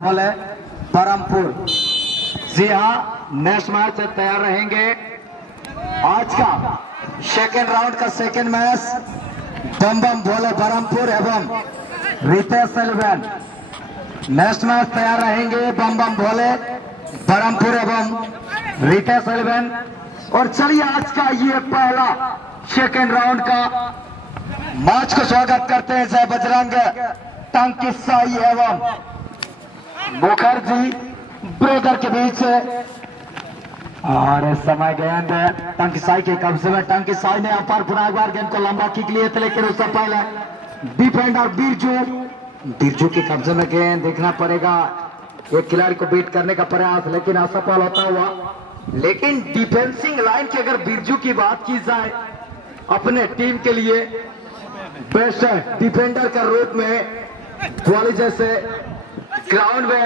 बोले बरमपुर। जी हाँ, next match से तैयार रहेंगे। आज का सेकेंड राउंड का सेकेंड मैच बम बम भोले बरमपुर एवं रितेश एलेवन। नेक्स्ट मैच तैयार रहेंगे बम बम भोले बरमपुर एवं रितेश एलेवन। और चलिए आज का ये पहला सेकेंड राउंड का मैच को स्वागत करते हैं जय बजरंग टंकी साई एवं मुखर्जी ब्रेकर के बीच। और इस समय गेंद टंकी साई के कब्जे में। टंकी साई ने अपर पुनः एक बार गेंद को लंबा किक लिए थे, लेकिन उससे पहले डिफेंडर बिरजू के कब्जे में गेंद। देखना पड़ेगा एक खिलाड़ी को बीट करने का प्रयास, लेकिन असफल होता हुआ। लेकिन डिफेंसिंग लाइन की अगर बिरजू की बात की जाए, अपने टीम के लिए बेस्ट डिफेंडर का रूप में ग्वाली जैसे ग्राउंड में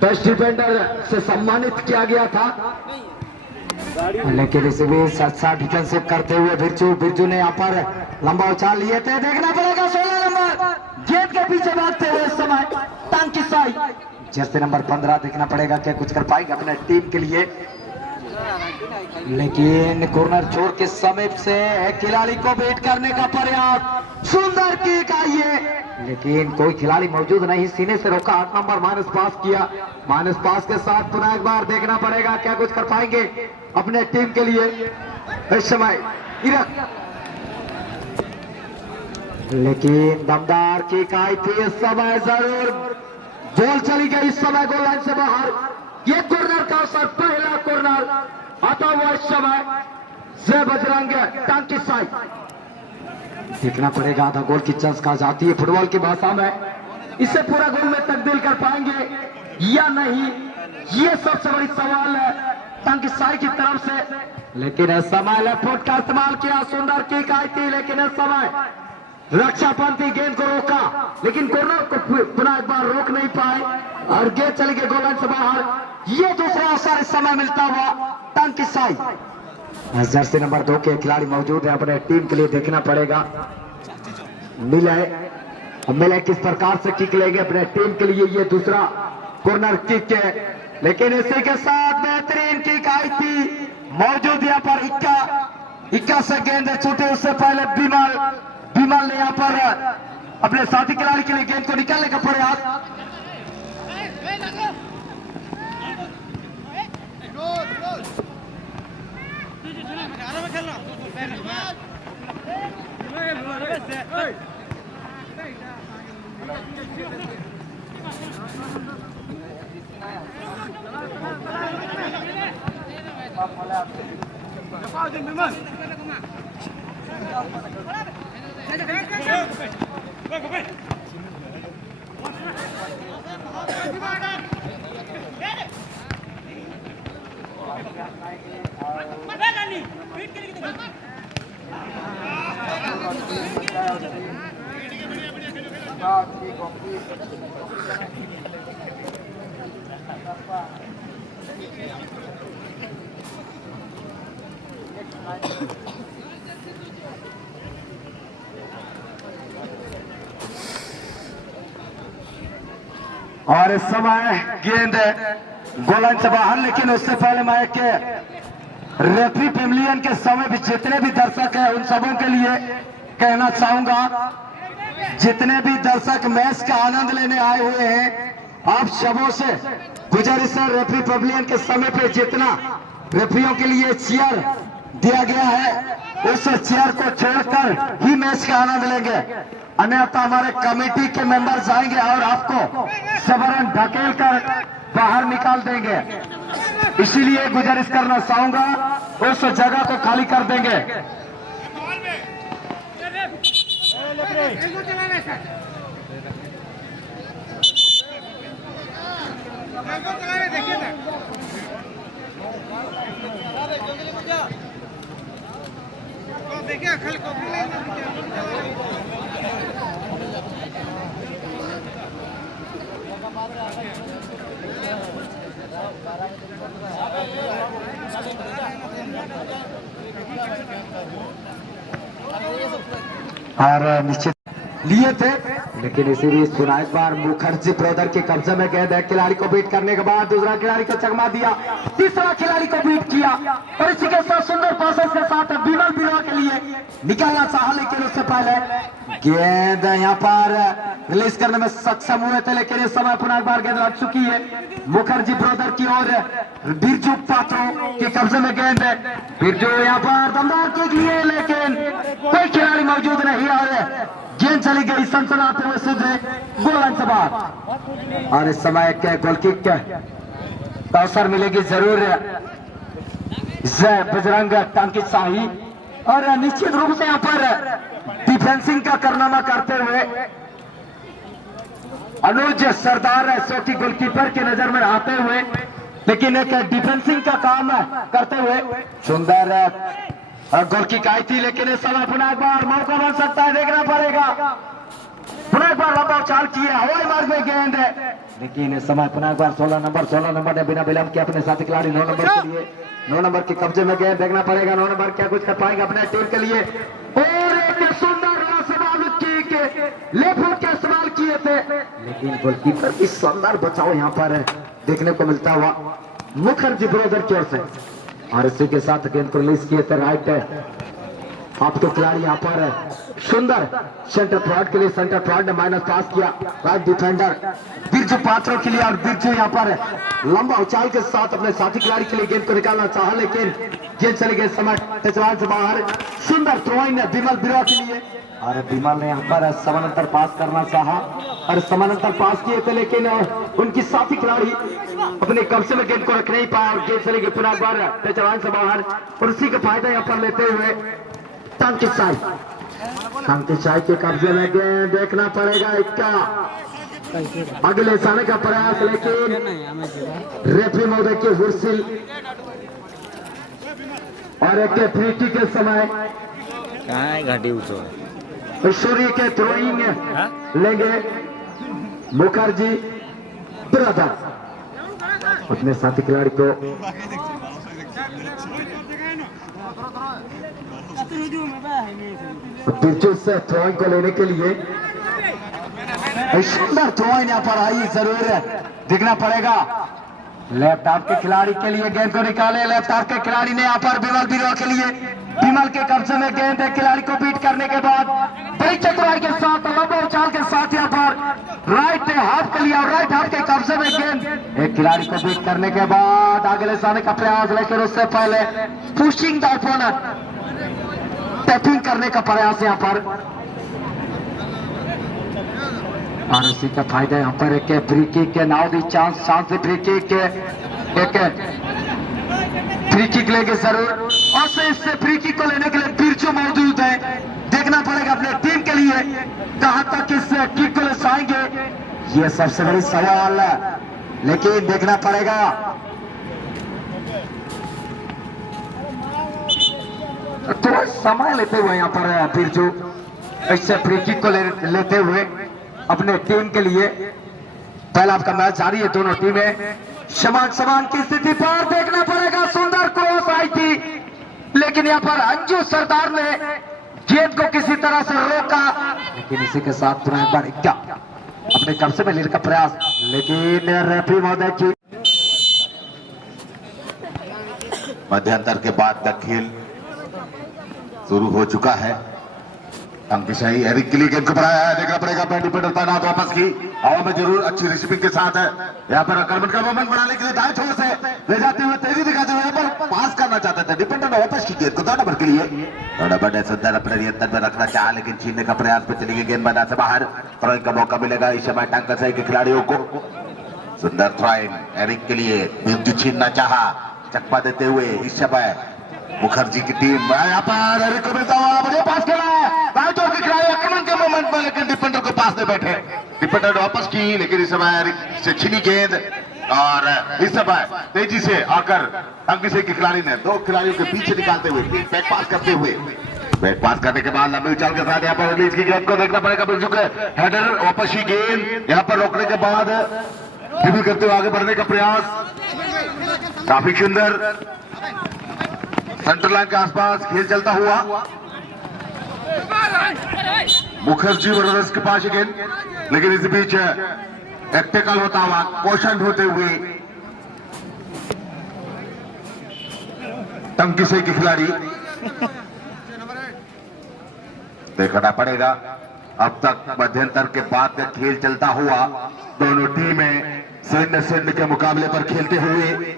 बेस्ट डिफेंडर से सम्मानित किया गया था। लेकिन इसे भी अच्छा डिफेंसिव करते हुए बिरजू ने यहाँ पर लंबा उछाल लिए थे। देखना पड़ेगा 16 नंबर गेंद के पीछे भागते हुए इस समय टंकी साई। जर्सी नंबर 15 देखना पड़ेगा क्या कुछ कर पाएंगे अपने टीम के लिए। लेकिन कॉर्नर छोड़ के समीप से खिलाड़ी को बीट करने का प्रयास। सुंदर किक आई है, लेकिन कोई खिलाड़ी मौजूद नहीं। सीने से रोका, 8 नंबर माइनस पास किया। माइनस पास के साथ पुनः एक बार देखना पड़ेगा क्या कुछ कर पाएंगे अपने टीम के लिए इस समय इरक। लेकिन दमदार किक आई थी इस समय, जरूर बॉल चली गई इस समय गोल लाइन से बाहर। ये कॉर्नर का अवसर, पहला कॉर्नर आता हुआ इस समय जय बजरंग टंकी साई। देखना पड़ेगा आधा गोल की चांस कहा जाती है फुटबॉल की भाषा में। इसे पूरा गोल में तब्दील कर पाएंगे या नहीं, ये सबसे बड़ी सवाल है टंकी साई की तरफ से। लेकिन इस समय लेफ्ट फुट का इस्तेमाल किया, सुंदर किक आई थी, लेकिन इस समय रक्षापंथी गेंद को रोका, लेकिन कॉर्नर को पुनः एक बार रोक नहीं पाए और गेंद चली गई गोल लाइन से बाहर। ये दूसरा अवसर इस समय मिलता हुआ टंकी साई। जर्सी नंबर 2 के खिलाड़ी मौजूद है अपने टीम के लिए। देखना पड़ेगा मिले किस प्रकार से किक लेंगे अपने टीम के लिए। ये दूसरा कॉर्नर किक है, लेकिन इसी के साथ बेहतरीन किक आई थी। मौजूद यहाँ पर इक्का से गेंद छूटे, उससे पहले बिमल ने यहाँ पर अपने साथी खिलाड़ी के लिए गेंद को निकालने का प्रयास। और इस समय गेंद गोल लाइन से बाहर, लेकिन उससे पहले मैं रेफरी पेमलियन के समय भी जितने भी दर्शक हैं उन सबों के लिए कहना चाहूंगा, जितने भी दर्शक मैच का आनंद लेने आए हुए हैं, आप सबों से गुजारिश है रेफरी पेमलियन के समय पे जितना रेफरियों के लिए चेयर दिया गया है उस चेयर को छोड़कर ही मैच का आनंद लेंगे, अन्यथा हमारे कमेटी के मेंबर जाएंगे और आपको सबरन ढकेल कर बाहर निकाल देंगे। इसीलिए गुजारिश करना चाहूंगा उस जगह को खाली कर देंगे। देखिए और निश्चित लिए थे, लेकिन इसीलिए सुना एक बार मुखर्जी ब्रदर के कब्जे में गेंद है। खिलाड़ी को बीट करने के बाद दूसरा खिलाड़ी को चकमा दिया, तीसरा खिलाड़ी को बीट किया और इसी के साथ सुंदर पासेस के साथ विमल बिरवा के लिए निकालना चाहा, लेकिन उससे पहले गेंद यहाँ पर रिलीज करने में सक्षम हुए थे, लेकिन इस समय पुनः एक बार गेंद लग चुकी है मुखर्जी ब्रदर की ओर। बिरजू पात्रों के कब्जे में गेंद है। बिरजू यहाँ पर दमदार किक लिए, लेकिन कोई खिलाड़ी मौजूद नहीं है। गेंद चली गई सनसनाते हुए सीधे गोल लाइन से बाहर। और इस समय के गोल किक का अवसर मिलेगी जरूर बजरंग टांकित शाही, और निश्चित रूप से यहाँ पर डिफेंसिंग का कारनामा करते हुए अनुज सरदार सोटी गोलकीपर के नजर में आते हुए, लेकिन एक डिफेंसिंग का काम करते हुए सुंदर गोल किक आई थी। लेकिन इस समय पुनः एक बार मौका बन सकता है, देखना पड़ेगा। पुनः एक बार लंबा उछाल किया, हवाई मार्ग में गेंद है, लेकिन इस समय पुनः एक बार 16 नंबर ने बिना विलंब के अपने साथी खिलाड़ी 9 नंबर के लिए 9 नंबर के कब्जे में गेंद। देखना पड़ेगा 9 नंबर क्या कुछ कर पाएंगे अपने टीम के लिए। और एक सुंदर लेफ्ट फुट का इस्तेमाल किए थे, लेकिन गोलकीपर की शानदार बचाव यहाँ पर देखने को मिलता हुआ मुखर्जी ब्रदर की ओर से। और इसी के साथ गेंद को रिलीज किए थे राइट आपके खिलाड़ी यहाँ पर सुंदर सेंटर फॉरवर्ड के लिए, सेंटर फॉरवर्ड ने माइनस पास किया राइट डिफेंडर बिरजू पात्रों के लिए, और बिरजू यहाँ पर लंबा उछाल के साथ अपने साथी खिलाड़ी के लिए गेंद को निकालना चाहा, लेकिन गेंद चली गई समय टचलाइन से बाहर। सुंदर थ्रोइंग है विमल बिरवा के लिए, और विमल ने यहाँ पर समानांतर पास करना चाहा और समानांतर पास किए थे, लेकिन उनकी साथी खिलाड़ी अपने कब्जे में गेंद को रख नहीं पाया और गेंद चली गई पुनः बार टचलाइन से बाहर। और उसी का फायदा यहाँ पर लेते हुए टांकित शाही के कब्जे में गेंद। देखना पड़ेगा इक्का आगे ले जाने का प्रयास, लेकिन रेफरी महोदय के हुर्सिल और एक फ्री किक के समय सूर्य के थ्रोइंग लेंगे मुखर्जी ब्रदर अपने साथी खिलाड़ी को। बिरजू से थ्रोइंग को लेने के लिए सुंदर थ्रोइंग यहाँ पर आई, जरूर दिखना पड़ेगा। लेफ्ट हाफ के खिलाड़ी के लिए गेंद को निकाले, लेफ्ट हाफ के खिलाड़ी ने यहाँ पर विमल बिरवा के लिए, विमल के कब्जे में गेंद है। खिलाड़ी को बीट करने के बाद बड़ी चतुराई के साथ लंबा उछाल के साथ यहाँ पर राइट हाफ के लिए, और राइट हाफ के कब्जे में गेंद। एक खिलाड़ी को बीट करने के बाद आगे ले जाने का प्रयास, लेकिन उससे पहले पुशिंग द ओपोनेंट, टैपिंग करने का प्रयास यहाँ पर। और उसी का फायदा यहाँ पर एक फ्री किक के नाव भी चांस से फ्री किक एक फ्री किक लेंगे जरूर, और से इससे फ्री किक को लेने के लिए बिरजू मौजूद है। देखना पड़ेगा अपने टीम के लिए कहां तक इस किक को ले जाएंगे, ये सबसे बड़ी सवाल है, लेकिन देखना पड़ेगा। थोड़ा समय लेते हुए यहाँ पर बिरजू इससे फ्री किक को लेते हुए अपने टीम के लिए। पहला आपका मैच जारी है, दोनों टीमें समान की स्थिति पर। देखना पड़ेगा, सुंदर क्रॉस आई थी, लेकिन यहाँ पर अंजू सरदार ने गेंद को किसी तरह से रोका, लेकिन इसी के साथ पुनः एक बार इक्का अपने कब्जे में लेने का प्रयास, लेकिन रेफरी महोदय की मध्यांतर के बाद का खेल शुरू हो चुका है। अंकिशाही एरिक के लिए गेंद को बढ़ाया है, देखना पड़ेगा डिफेंडर तैनात वापस की हवा में जरूर अच्छी रिसीविंग के साथ है। यहाँ पर आक्रमण का मोमेंट बढ़ाने के लिए दाएं छोर से ले जाते हुए तेजी दिखाते हुए यहाँ पर पास करना चाहते थे डिफेंडर ने वापस की गेंद को 2 नंबर के लिए। 2 नंबर ने सुंदर अपने नियंत्रण में रखना चाहा, लेकिन छीनने का प्रयास में चली गई गेंद मैदान से बाहर। थ्रोइंग का मौका मिलेगा इस समय टांकाशाही के खिलाड़ियों को। सुंदर थ्रोइंग एरिक के लिए, बिरजू छीनना चाहा, चकमा देते हुए इस समय मुखर्जी की टीम यहाँ पर एरिक को मिलता हुआ बढ़िया पास खेला है राइट के खिलाड़ी आक्रमण के मोमेंट में, लेकिन डिफेंडर को पास दे बैठे। डिफेंडर ने वापस की, लेकिन इस समय एरिक से छीनी गेंद, और इस समय तेजी से आकर अंकिशाही के खिलाड़ी ने 2 खिलाड़ियों के पीछे निकालते हुए बैक पास करते हुए, बैक पास करने के बाद लंबी उछाल के साथ यहाँ पर रिलीज की गेंद को देखना पड़ेगा। बिरजू के हेडर वापस की गेंद यहाँ पर रोकने के बाद ड्रिबल करते हुए आगे बढ़ने का प्रयास, काफी सुंदर सेंटर लाइन के आसपास खेल चलता हुआ। मुखर्जी ब्रदर्स के पास गेंद, लेकिन इस बीच एक टैकल होता हुआ, क्वेश्चन होते हुए टंकीसई के खिलाड़ी देखना पड़ेगा। अब तक मध्यंतर के बाद का खेल चलता हुआ, दोनों टीमें सैन्य के मुकाबले पर खेलते हुए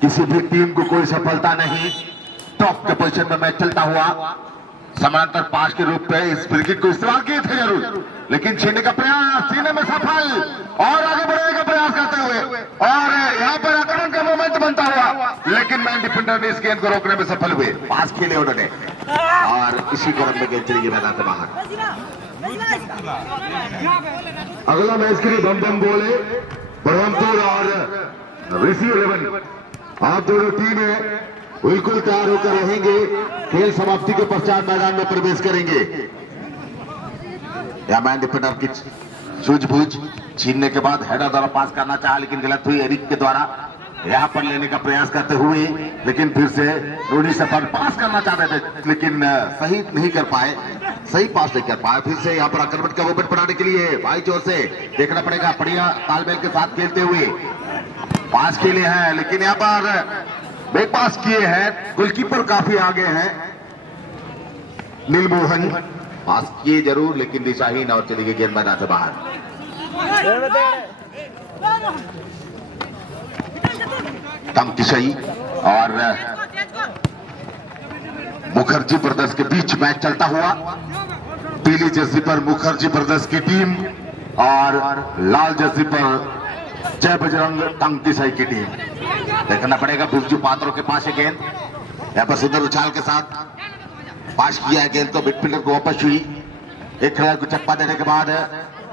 किसी भी टीम को कोई सफलता नहीं। टॉप के पोजीशन में मैच चलता हुआ, समानांतर पास के रूप में इस विकेट को इस्तेमाल किए थे जरूर, लेकिन छीनने का प्रयास, छीनने में सफल और आगे बढ़ने का प्रयास करते हुए, और यहाँ पर आक्रमण का मोमेंट बनता हुआ, लेकिन मैन डिफेंडर ने इस गेंद को रोकने में सफल हुए। पास खेले उन्होंने और इसी क्रम में गेंद चली गई मैदान से बाहर। अगला मैच के लिए बम बोले बरहमपुर और ऋषि 11। आप दोनों टीमें बिल्कुल तैयार होकर रहेंगे, खेल समाप्ति के पश्चात मैदान में प्रवेश करेंगे। या मैन डिफेंडर की सूझबूझ, छीनने के बाद हेडर द्वारा पास करना चाहा, लेकिन गलत हुई। एरिक के द्वारा यहां पर लेने का प्रयास करते हुए, लेकिन फिर से रोनी सफर पास करना चाह रहे थे, लेकिन सही नहीं कर पाए, सही पास नहीं कर पाए। फिर से यहां पर आक्रमण का मूवमेंट बनाने के लिए भाई जोर से देखना पड़ेगा। बढ़िया तालमेल के साथ खेलते हुए पास खेले हैं, लेकिन यहां पर बैक पास किए हैं। गोलकीपर काफी आगे हैं, नीलमोहन पास किए जरूर, लेकिन दिशाहीन और चली गई गेंद मैदान से बाहर। टंकीसई और मुखर्जी ब्रदर्स के बीच मैच चलता हुआ। पीली जर्सी पर मुखर्जी ब्रदर्स की टीम और लाल जर्सी पर जय बजरंग टंकीसई की टीम। देखना पड़ेगा बिरजू पात्रों के पास है गेंद, यहां पर सुंदर उछाल के साथ पास किया है गेंद को, मिडफील्डर को वापस हुई। एक खिलाड़ी को चप्पा देने के बाद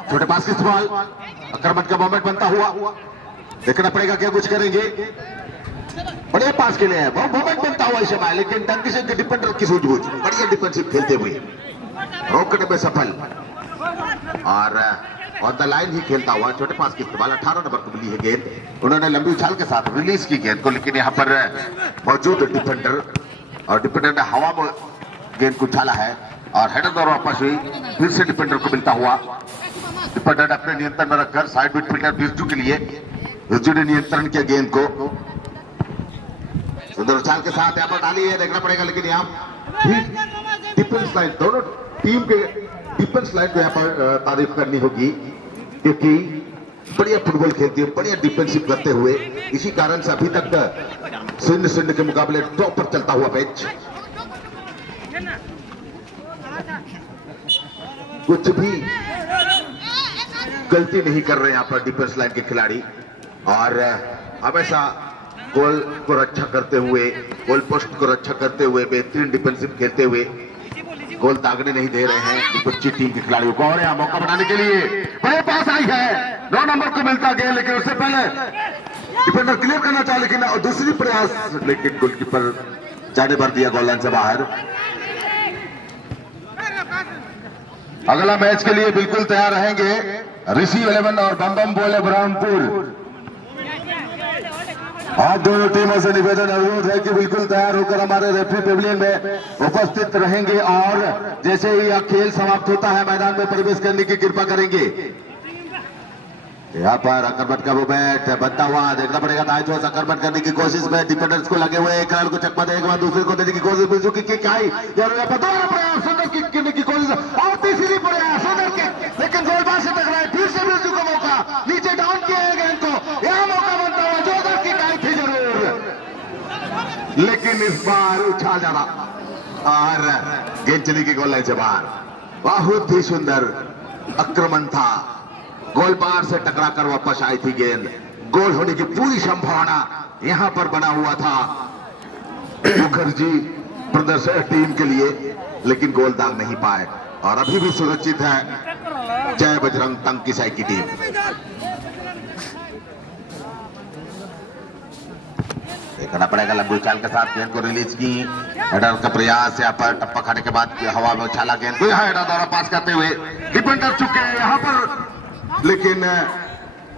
छोटे पास की इस्तेमाल, आक्रमण का मोमेंट बनता हुआ। देखना पड़ेगा क्या कुछ करेंगे। बढ़िया पास के लिए है, बहुत मोमेंट बनता हुआ इस समय, लेकिन टंकीसई के डिफेंडर की सूझबूझ, बढ़िया डिफेंसिव खेलते हुए रोकने में सफल और ऑन द लाइन ही खेलता हुआ। छोटे पास की इस्तेमाल, 18 नंबर को मिली है गेंद। उन्होंने लंबी उछाल के साथ रिलीज की गेंद को, लेकिन यहाँ पर मौजूद डिफेंडर और डिफेंडर ने हवा में गेंद को उछाला है और हेडर द्वारा वापस हुई। फिर से डिफेंडर को मिलता हुआ, डिफेंडर अपने नियंत्रण में रखकर साइड मिडफील्डर बिरजू के लिए, बिरजू ने नियंत्रण किया गेंद को, सुंदर उछाल के साथ यहाँ पर डाली है। देखना पड़ेगा, लेकिन यहाँ डिफेंस लाइन, दोनों टीम के डिफेंस लाइन को यहाँ पर तारीफ करनी होगी, क्योंकि बढ़िया फुटबॉल खेलती है, बढ़िया डिफेंसिव करते हुए। इसी कारण से अभी तक शून्य के मुकाबले टॉप पर चलता हुआ मैच। कुछ भी गलती नहीं कर रहे यहाँ पर डिफेंस लाइन के खिलाड़ी, और हमेशा गोल को रक्षा करते हुए, गोल पोस्ट को रक्षा करते हुए, बेहतरीन डिफेंसिव खेलते हुए गोल दागने नहीं दे रहे हैं बच्ची टीम के खिलाड़ियों को। और यहाँ मौका बनाने के लिए बड़े पास आई है, 9 नंबर को मिलता गेंद, लेकिन उससे पहले डिफेंडर क्लियर करना चाहे, लेकिन दूसरी प्रयास, लेकिन गोलकीपर जाने भर दिया गोल लाइन से बाहर। अगला मैच के लिए बिल्कुल तैयार रहेंगे ऋषि 11 और बम बोले बरहमपुर। आप दोनों टीमों से निवेदन अनुरोध है कि बिल्कुल तैयार होकर हमारे रेफरी पेविलियन में उपस्थित रहेंगे, और जैसे ही यह खेल समाप्त होता है मैदान में प्रवेश करने की कृपा करेंगे। यहाँ पर आक्रमण का मूवमेंट बनता हुआ, देखना पड़ेगा दाएं चौथ आक्रमण करने की कोशिश में डिफेंडर्स को लगे हुए, एक खिलाड़ी को चकमा देने के बाद दूसरे को देने की कोशिश, बिरजू की किक आई, प्रयास सुंदर किक करने की कोशिश, और तीसरी प्रयास सुंदर किक, लेकिन गोलबाज से टकराए। फिर से बिरजू का मौका, नीचे डाउन किया है गेंद को, यहाँ मौका बनता हुआ, जोरदार किक आई थी जरूर, लेकिन इस बार उछाल जाना और गेंद चली गई गोल लाइन से बाहर। बहुत ही सुंदर आक्रमण था, गोल बार से टकराकर वापस आई थी गेंद, गोल होने की पूरी संभावना यहां पर बना हुआ था मुखर्जी ब्रदर्स टीम के लिए, लेकिन गोल दाग नहीं पाए, और अभी भी सुरक्षित है जय बजरंग टंकीसई की टीम। देखना पड़ेगा, लंबी उछाल के साथ गेंद को रिलीज की, हेडर का प्रयास, यहाँ पर टप्पा खाने के बाद हवा में उछाला गेंद को, यहाँ हेडर द्वारा पास करते हुए डिफेंडर चुके हैं यहाँ पर, लेकिन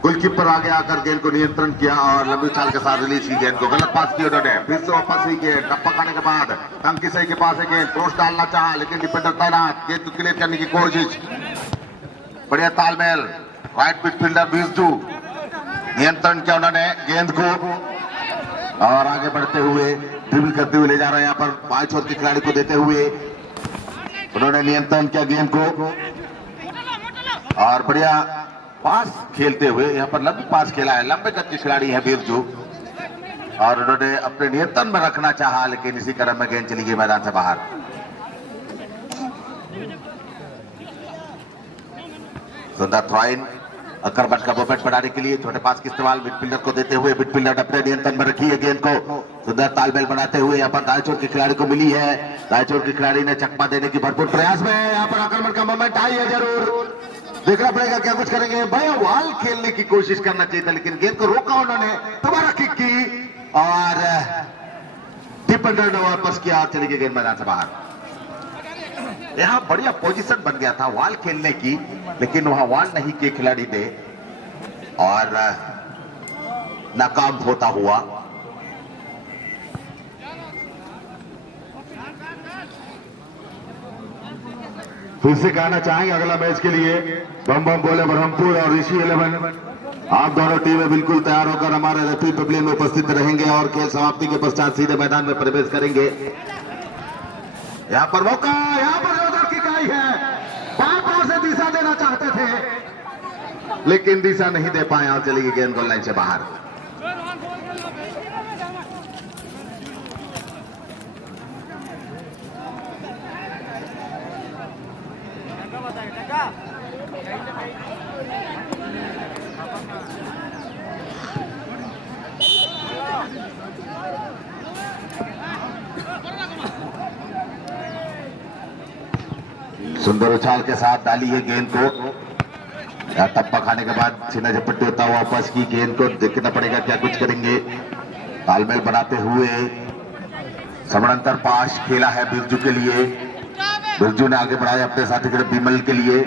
गोलकीपर आगे आकर गेंद को नियंत्रण किया और लंबी चाल के साथ रिलीज की गेंद को गलत पास किया उन्होंने। फिर से वापस हुई गेंद, टप्पा खाने के बाद टंकी सही के पास है गेंद, क्रॉस डालना चाहा लेकिन डिफेंडर तैनात, गेंद को क्लियर करने की कोशिश, बढ़िया तालमेल, राइट मिडफील्डर बिरजू नियंत्रण किया उन्होंने गेंद को और आगे बढ़ते हुए ड्रिबल करते हुए ले जा रहे हैं। यहाँ पर बाएं छोर के खिलाड़ी को देते हुए उन्होंने नियंत्रण किया गेंद को और बढ़िया पास खेलते हुए यहाँ पर लंबी पास खेला है। लंबे कद के खिलाड़ी है बिरजू और उन्होंने अपने नियंत्रण में रखना चाहा लेकिन इसी क्रम में गेंद चली गई मैदान से बाहर। सुंदर थ्रोइन, आक्रमण का मूवमेंट बढ़ाने के लिए छोटे पास के इस्तेमाल मिडफील्डर को देते हुए मिडफील्डर अपने नियंत्रण में रखी है गेंद को। सुंदर तालमेल बनाते हुए यहाँ पर दाएं छोर के खिलाड़ी को मिली है। दाएं छोर के खिलाड़ी ने चकमा देने की भरपूर प्रयास में यहाँ पर आक्रमण का मूवमेंट आई है, जरूर देखना पड़ेगा क्या कुछ करेंगे। भैया वाल खेलने की कोशिश करना चाहिए था लेकिन गेंद को रोका उन्होंने, दोबारा किक की और डिफेंडर ने वापस किया और चली गई गेंद मैदान से बाहर। यहां बढ़िया पोजीशन बन गया था वाल खेलने की लेकिन वहां वाल नहीं किए खिलाड़ी ने और नाकाम होता हुआ। फिर से कहना चाहेंगे अगला मैच के लिए बम बम बोले ब्रह्मपुर और ऋषि 11, आप दोनों टीमें बिल्कुल तैयार होकर हमारे रेफरी पवेलियन में उपस्थित रहेंगे और खेल समाप्ति के पश्चात सीधे मैदान में प्रवेश करेंगे। यहाँ पर मौका, यहाँ पर जोरदार किक आई है, बार बार से दिशा देना चाहते थे लेकिन दिशा नहीं दे पाए और चली गई गेंद गोल लाइन से बाहर। सुंदर उछाल के साथ डाली है गेंद को, टप्पा खाने के बाद सीना झपट्टी होता हुआ वापस की गेंद को देखना पड़ेगा क्या कुछ करेंगे। तालमेल बनाते हुए समानांतर पास खेला है बिरजू के लिए, बिरजू ने आगे बढ़ाया अपने साथी खिलाड़ी बिमल के लिए।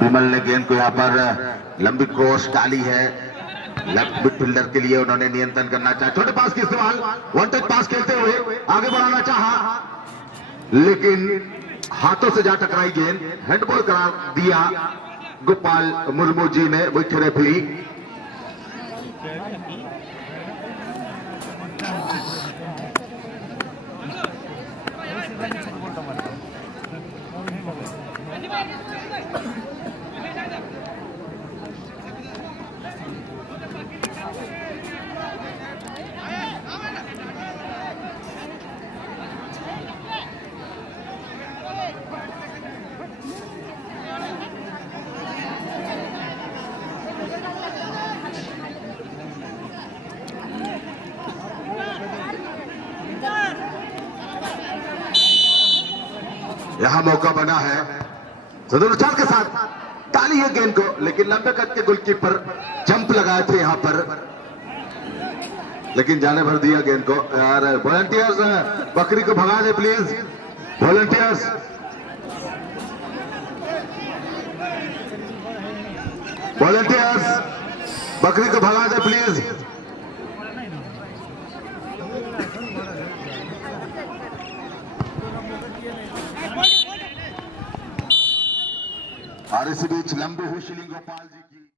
बिमल ने गेंद को यहाँ पर लंबी क्रॉस डाली है लेफ्ट मिडफील्डर के लिए, उन्होंने नियंत्रण करना चाहा, छोटे पास की इस्तेमाल, वन टच पास खेलते हुए आगे बढ़ाना चाहा लेकिन हाथों से जा टकराई गेंद, हैंडबॉल करार दिया गोपाल मुर्मू जी ने, मुख्य रेफरी। यहां मौका बना है, सुंदर उछाल के साथ डाली है गेंद को लेकिन लंबे कद के गोलकीपर जंप लगाए थे यहां पर लेकिन जाने भर दिया गेंद को। यार वॉलंटियर्स बकरी को भगा दे प्लीज, वॉलंटियर्स। वॉलंटियर्स बकरी को भगा दे प्लीज। और इसी बीच लंबे हुई शिलिंग गोपाल जी की